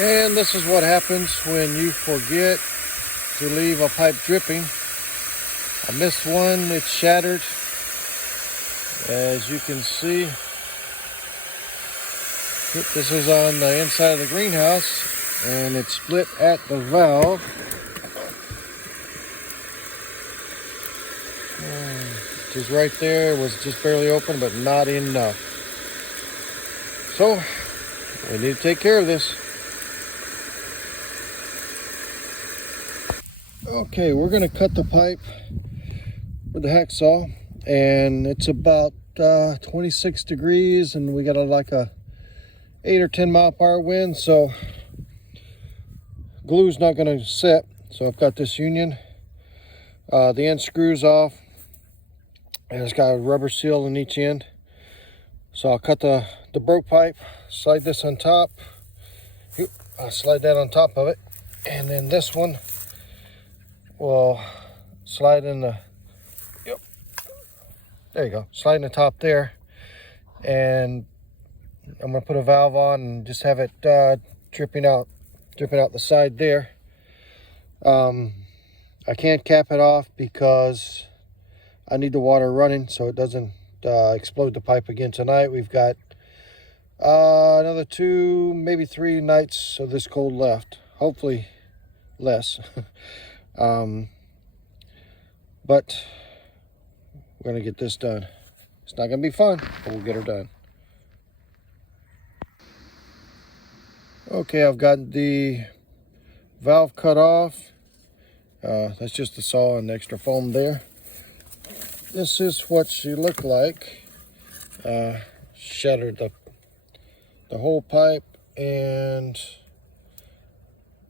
And this is what happens when you forget to leave a pipe dripping. I missed one, it's shattered. As you can see, this is on the inside of the greenhouse and it's split at the valve. Which is right there, it was just barely open, but not enough. So, we need to take care of this. Okay, we're gonna cut the pipe with the hacksaw, and it's about 26 degrees, and we got like a 8 or 10 mile per hour wind, so glue's not gonna set. So I've got this union, the end screws off, and it's got a rubber seal in each end. So I'll cut the broke pipe, slide this on top. I'll slide that on top of it, and then this one will slide in the, yep, there you go, slide in the top there. And I'm gonna put a valve on and just have it dripping out the side there. I can't cap it off because I need the water running so it doesn't explode the pipe again tonight. We've got another 2, maybe 3 nights of this cold left, hopefully less. But we're gonna get this done. It's not gonna be fun, but we'll get her done. Okay, I've got the valve cut off. That's just the saw and the extra foam there. This is what she looked like. Shattered the whole pipe, and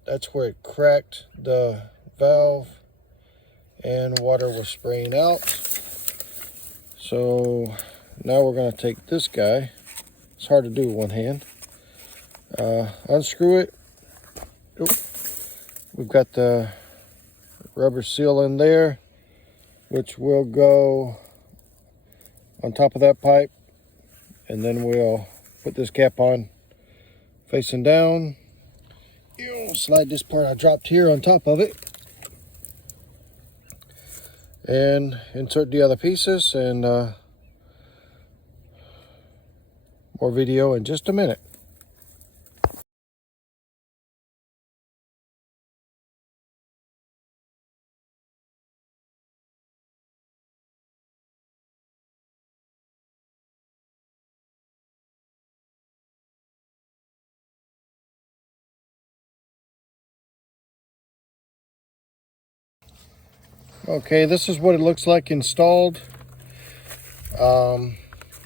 that's where it cracked the valve and water was spraying out. So now we're going to take this guy. It's hard to do with one hand. Unscrew it. Oop. We've got the rubber seal in there, which will go on top of that pipe, and then we'll put this cap on facing down. Slide this part I dropped here on top of it and insert the other pieces, and more video in just a minute. Okay, this is what it looks like installed.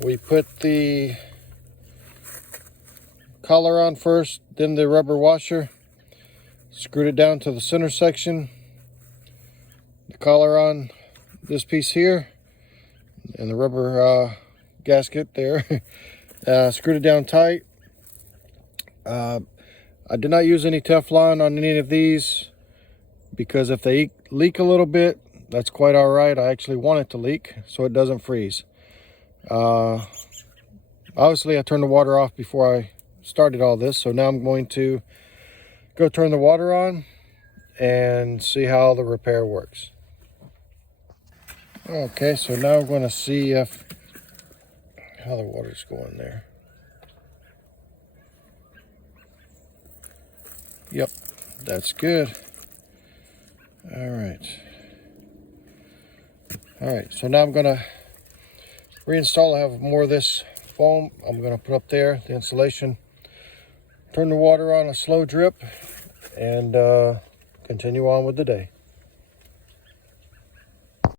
We put the collar on first, then the rubber washer, screwed it down to the center section, the collar on this piece here, and the rubber gasket there. Screwed it down tight. I did not use any Teflon on any of these because if they leak a little bit, that's quite all right. I actually want it to leak so it doesn't freeze. Obviously I turned the water off before I started all this, so now I'm going to go turn the water on and see how the repair works. Okay, so now I'm going to see how the water's going there. Yep, that's good. All right, so now I'm gonna reinstall. I have more of this foam I'm gonna put up there, the insulation. Turn the water on a slow drip and continue on with the day.